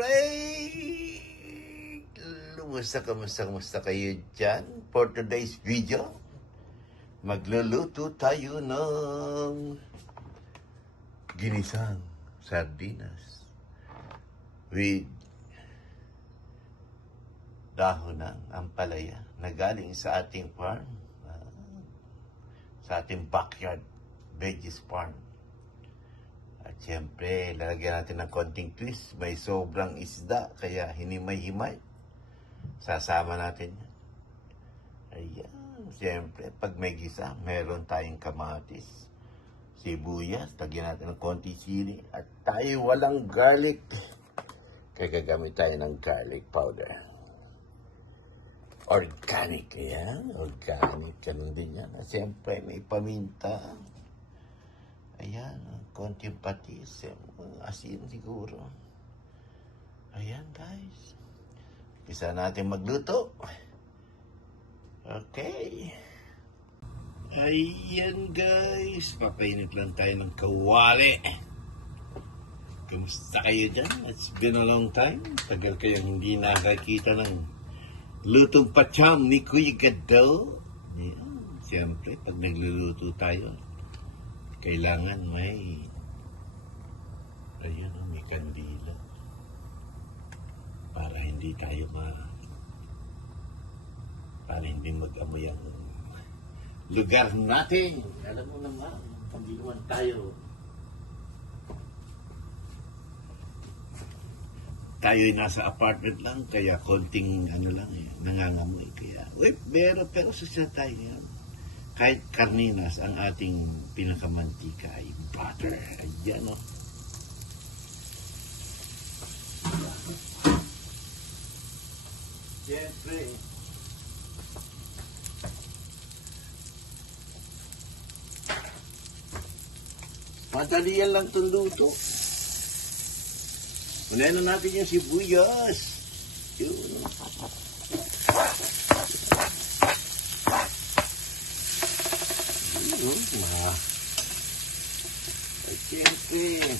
Alright! Kamusta kayo dyan? For today's video, magluluto tayo ng ginisang sardinas with dahon ng ampalaya na galing sa ating farm, sa ating backyard veggies farm. At syempre, lalagyan natin ng konting twist. May sobrang isda, kaya hinimay-himay. Sasama natin yan. Ayan. Syempre, pag may gisa, meron tayong kamatis, sibuyas, lagyan natin ng konting sili. At tayo walang garlic. Kaya gagamit tayo ng garlic powder. Organic. Ayan. Organic. Ganun din yan. At syempre, may paminta. Ayan, konting patis, asin siguro. Ayan guys, umpisa natin magluto. Okay. Ayan guys, papainit lang tayo ng kawali. Kamusta kayo dyan? It's been a long time. Tagal kayong hindi nakakita ng lutong pacham ni Kuya Gado. Ayan, siyempre pag nagluluto tayo, kailangan may may kandila para hindi tayo para hindi mag-amoy ang lugar natin. Alam mo naman, kandiluan tayo. Tayo'y nasa apartment lang, kaya konting nangangamoy. Kaya, pero susya tayo yan. Kahit karninas, ang ating pinakamantika ay butter. Ayan, o. Siyempre, madali yan lang itong luto. Unahin na natin yung sibuyas. Yun. At siyempre,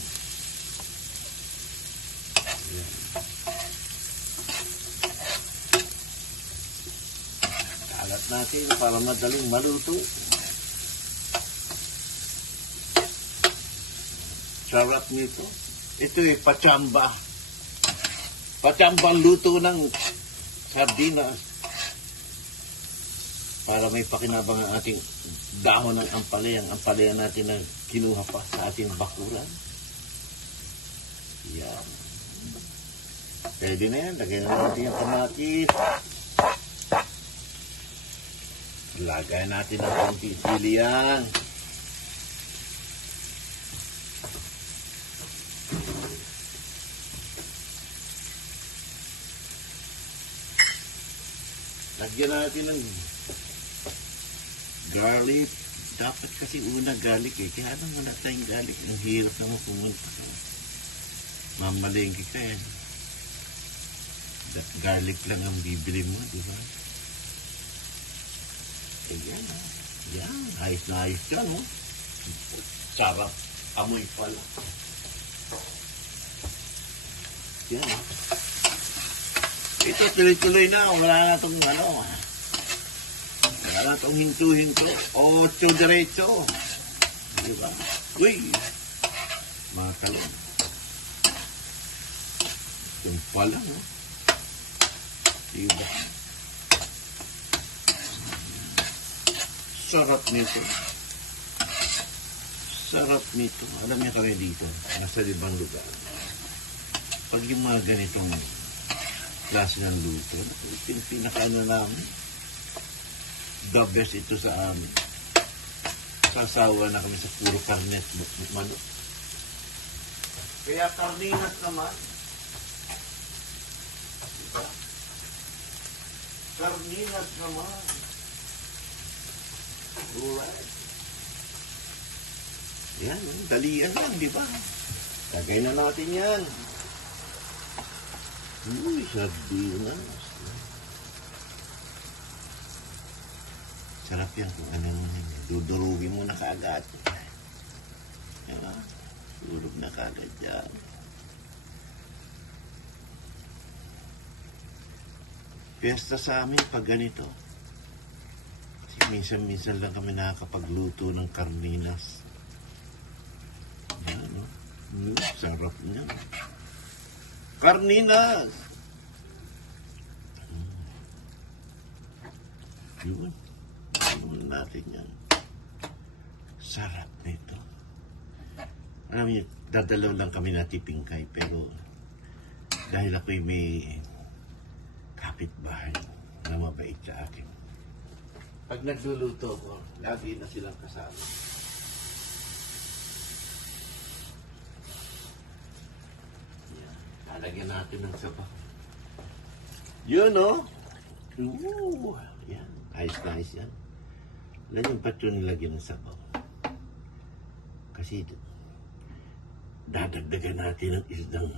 kalat natin para madaling maluto. Sarap nito. Ito pachamba. Pachambang luto ng sardinas. Para may pakinabang ang ating dahon ng ampalaya. Ang ampalaya natin na kinuha pa sa ating bakuran. Yan. Pwede na yan. Lagyan na natin yung kamatis. Lagay natin ang konti sili yan. Lagyan natin ng garlic. Dapat kasi una garlic Kaya ano wala tayong garlic? Ang hirap naman pumunta ka. Mamalengke ka yan. That garlic lang ang bibili mo, di ba? Ayan, yan. Ayos na ayos yan, no? Sarap. Amoy pala. Yan. Ito, tuloy-tuloy na. Wala na itong wala na itong hinto-hinto. O, diretso. Diba? Uy! Mga talong. Yung pala, no? Diba? Sarap nito. Sarap nito. Alam niya kami dito, nasa ibang lugar. Pag yung mga ganitong klase ng luto, pinakaano namin, the best ito sa amin. Sasawa na kami sa puro karnet manok. Kaya karninas naman. Diba? Karninas naman. Alright. Yan, dalian lang, di ba? Lagay na natin yan. Uy, sardinas. Sarap yan kung dudurugin mo na kaagad. Yan, tulog na kaagad yan. Piyesta sa amin pag ganito. Kasi minsan-minsan lang kami nakakapagluto ng karninas. Yan, no? Sarap niya. Karninas! Yun. Yun natin yan. Sarap nito. Alam niyo, dadalaw lang kami na tipingkay, pero dahil ako'y may kapitbahay na mabait sa akin. Pag nagluluto ko, lagi na silang kasama. Yan. Lalagyan natin ng sabaw. Yun, no? Yan. Ayos yan. Alam yung ba't yun nilagyan ng sabaw? Kasi dadagdagan natin ng isdang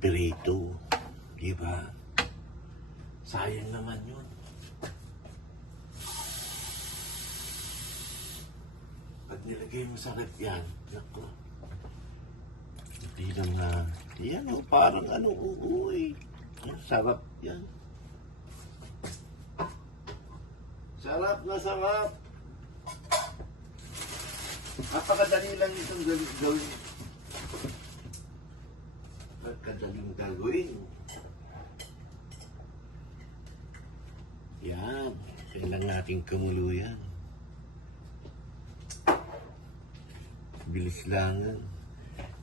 pirito. Diba? Sayang naman yun. Pag nilagay mo sa rep yan, naku. Hindi lang na, yan o, parang ano, uuy. Sarap yan. Sarap na sarap. Napakadali lang itong gawin. Napakadaling gagawin. Yan. Kailangan nating kumulo yan. Bilis lang.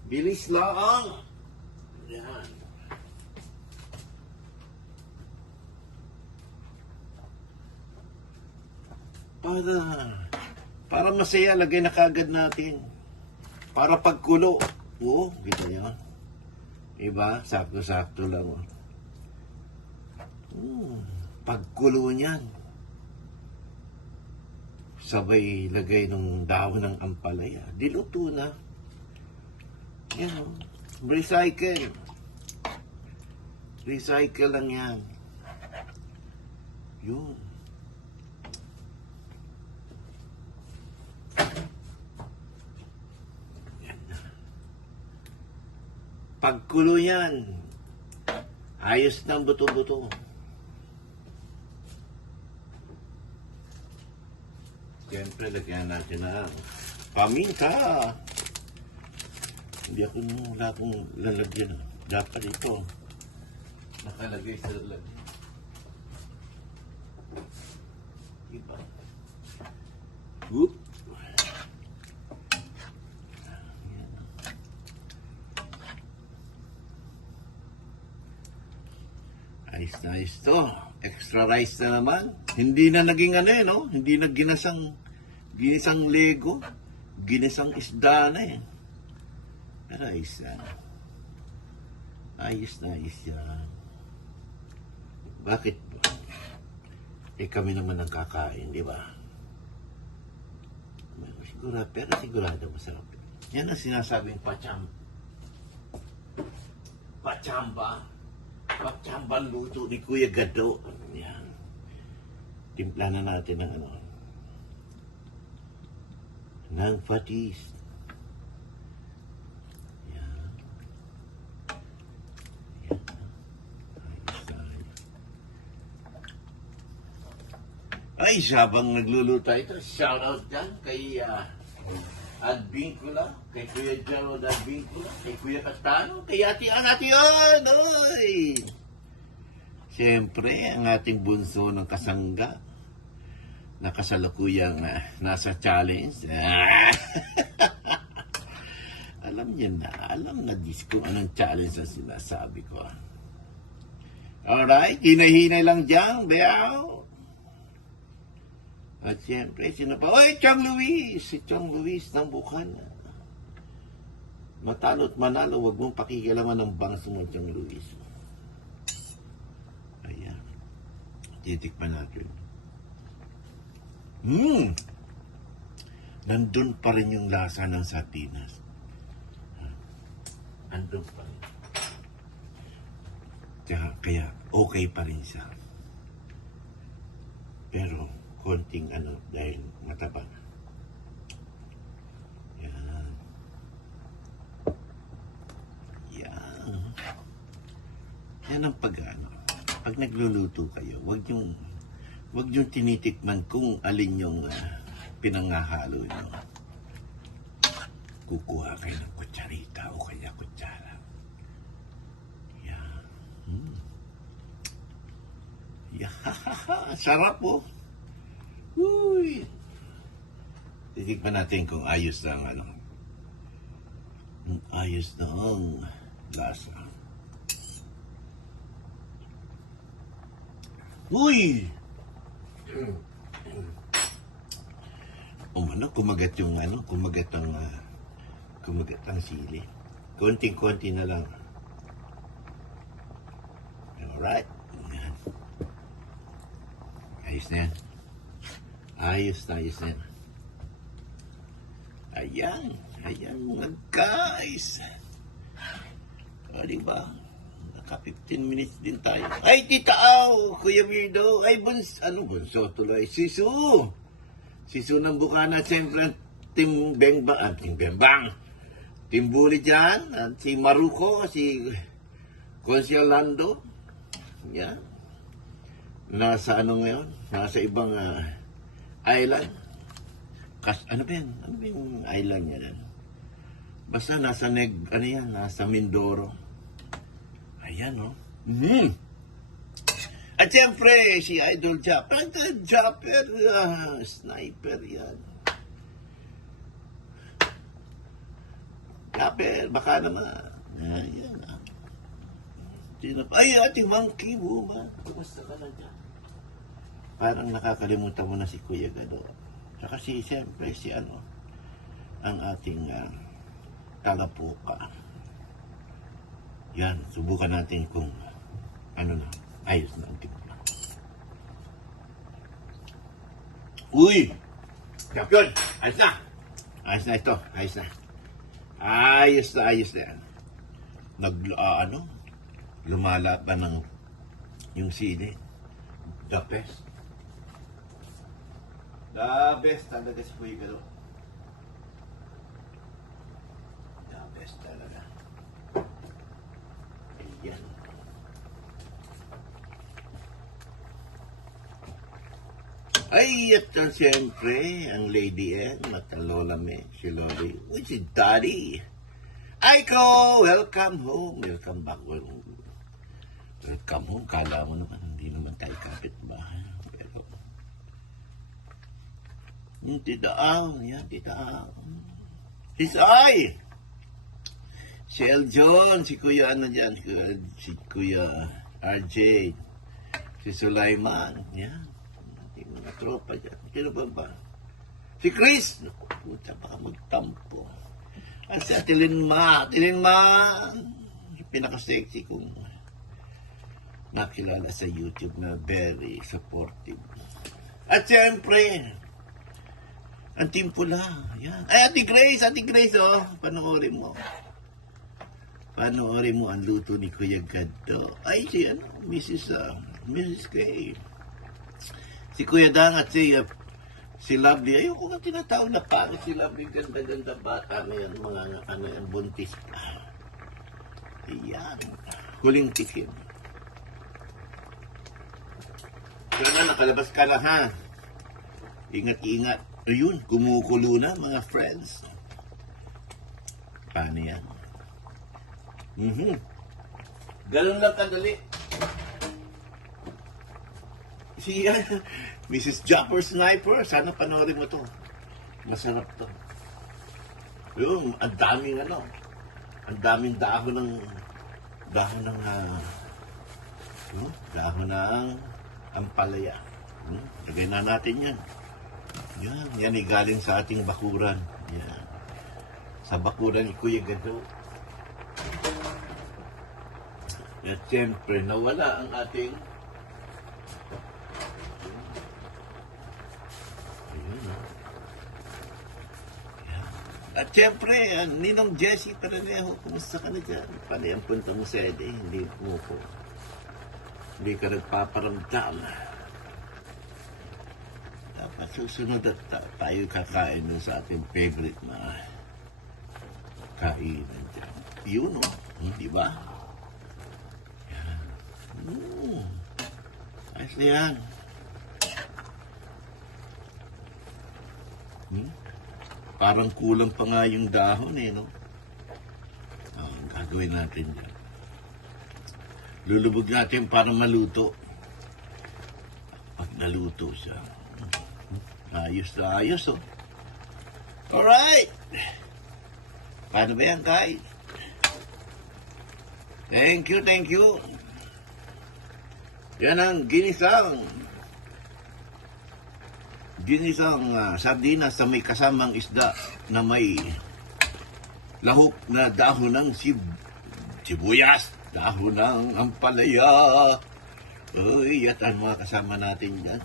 Bilis lang. Yan. Para masaya, lagay na kagad natin. Para pagkulo. Oo, kita niyo. Diba? Sakto-sakto lang. Pagkulo niyan. Sabay lagay ng dahon ng ampalaya. Diluto na. Yan. Recycle. Recycle lang yan. Yun. Pagkulo yan, ayos ng buto-buto. Siyempre, lagyan natin na paminta. Hindi ako wala akong lalagyan. Dapat ito. Nakalagay sa lalagyan. Diba? Whoop. Ayos na ayos to. Extra rice na naman. Hindi na naging ano no? Hindi na ginisang lego. Ginisang isda na eh. Pero ayos na. Ayos na ayos yan. Bakit ba? Eh kami naman ang kakain, di ba? Pero sigurado masarap. Yan ang sinasabing pachamba. Pagtsamban luto ni Kuya Gado. Yan. Timpla na natin ng ng patis. Yan. Yan. Ay, sabang nagluluto ito. Shoutout dyan kay Advincula, kay Kuya Gerald Advincula, kay Kuya Castano, kay Ate Yon, oy! Siyempre, ang ating bunso ng kasangga, na kasalukuyang nasa challenge. Alam niya na, alam na kung anong challenge ang sinasabi ko. Alright, hinay-hinay lang dyan, beyaw. At siyempre, sino pa? Oy, Chong Luis! Si Chong Luis ng Bukana. Matalo't manalo, huwag mong pakikalaman ng bangso mo, Chong Luis. Ayan. Titikman natin. Nandun pa rin yung lasa ng sardinas. Nandun pa rin. Kaya okay pa rin siya. Pero, konting dahil mataba. Yan. Yan. Yan ang pag-ano. pag nagluluto kayo, wag yung tinitikman kung alin yung pinangahalo nyo. Kukuha kayo ng kutsarita o kaya kutsara. Yan. Yeah. Sarap po. Uy. Titikman natin kung ayos na ang ano. Ayos na ang lasa. Uy! Kumagat yung kumagat ang sili. Konting-konti na lang. Alright. Yan. Ayos na yan. Ayos na yan. Ayan mga guys. O, diba? Naka 15 minutes din tayo. Ay, Tita Au! Kuya Weirdo! Ay, bunso tuloy. Sisu ng Bukana, siyempre, Team Bembang. Team Bully dyan. At si Maruko, si Consialando. Yan. Nasa ngayon? Nasa ibang island. Ano ba yung island niya yan? Basta nasa nasa Mindoro. Ayan, no? At siyempre, si Idol Japper. Sniper yan. Japper, baka naman. Ayan, ay, ating monkey woman. Kumusta ka na dyan? Parang nakakalimutan mo na si Kuya Gado. Saka siyempre, ang ating tagapuka. Yan, subukan natin kung ayos na ang timpla. Uy! Champion! Ayos na! Ayos na ito. Ayos na. Ayos na yan. Lumalaban ng yung sili. The best. The best talaga si Kuya Gado. The best talaga. Ayan. Ay, at siyempre, ang Lady N, at ang Lola May, si Loli, which is Daddy. Aiko, welcome home. Welcome back. Welcome home. Kala mo naman, hindi naman tayo kapitbahay. Pero, yung titaang, yan, titaang. Si Sai! Si Eljon, si Kuya dyan, si Kuya RJ, si Sulaiman, yan. Yung mga tropa dyan. Sino ba? Si Chris! Naku, puta, baka magtampo. At si Atilinma, pinaka-sexy kong nakilala sa YouTube na very supportive. At siyempre, ang Team Pula. Yan. Ay, Ate Grace, oh. Panoorin mo ang luto ni Kuya Gado. Ay, si Mrs. K. Si Kuya Dang at si Lovely. Ayoko nga tinatawag na pangit si Lovely. Ganda-ganda bata na yan. Mga buntis pa. Ayan. Huling tikim. Pero na, nakalabas ka na, ha? Ingat-ingat. Ayun, kumukulo na, mga friends. Paano yan? Ganun lang kadali. Si Mrs. Japper Sniper, sana panoorin mo to. Masarap to. Yung, ang daming dahon ng ampalaya. Lagay na natin yan. Yan galing sa ating bakuran. Yan. Sa bakuran ni Kuya Gado. At siyempre, nawala ang ating at siyempre, Ninong Jessie Paranejo, kumusta ka na dyan? Panay ang punta mo sa Ede, hindi mo po. Hindi ka nagpaparamdam. Dapat susunod at tayo kakain dun sa ating favorite na kainan dyan. Yun, no? Di ba? Ayos na yan. Parang kulang pa nga yung dahon eh, no? Gagawin natin yan. Lulubog natin para maluto. Pag naluto siya, ayos na ayos, oh. Alright! Paano ba yan, Kai? Thank you, thank you. Yan ang ginisang sardinas sa may kasamang isda na may lahok na dahon ng sibuyas, dahon ng ampalaya. Uy, at ang mga kasama natin dyan,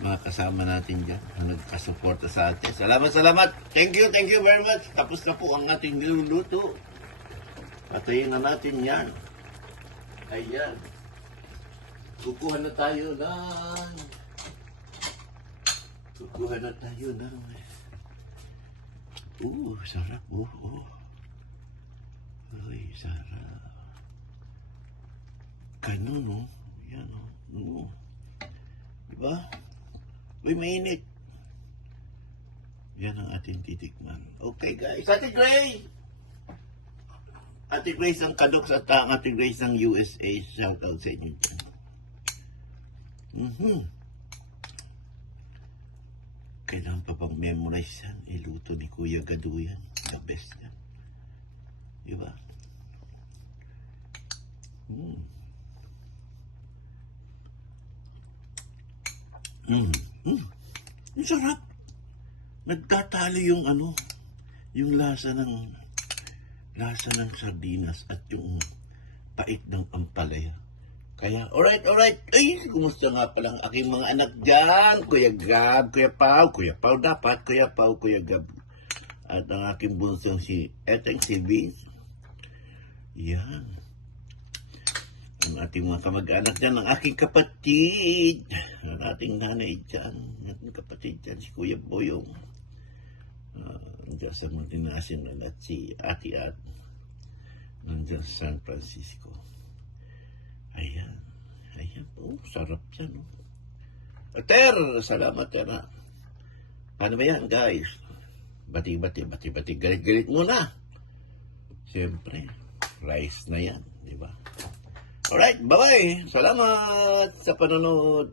mga kasama natin dyan na nagkasuporta sa atin. Salamat. Thank you very much. Tapos na po ang ating niluluto. Patayin na natin yan. Ayan. Kukuha na tayo ng sarap. Uy, sarap. Ganun, no? Yan, no? Diba? Uy, mainit. Yan ang ating titikman. Okay, guys. Ate Grace ang Kadoks at ang Ate Grace ng USA. Shoutout sa inyo. Kailangan pa bang memorize yan? Iluto ni Kuya Gadu yan. The best yan. Diba? Ang sarap. Nagtatalo yung yung lasa ng sardinas at yung pait ng ampalaya. Kaya, alright. Ay, kumusta nga palang aking mga anak dyan? Kuya Gab, Kuya Pao dapat, Kuya Pao, Kuya Gab. At ang aking bunsong si Vince. Yan. Ang ating mga kamag-anak dyan, ang aking kapatid. Ang ating nanay dyan. Ang ating kapatid dyan, si Kuya Boyong. Nandiyan sa Multinasin at si Ati At. Nandiyan sa San Francisco. Ayan. Sarap yan. Ter, salamat yan. Paano ba yan, guys? Bati. Galit muna. Siyempre, rice na yan, di ba? Alright, bye-bye. Salamat sa panonood.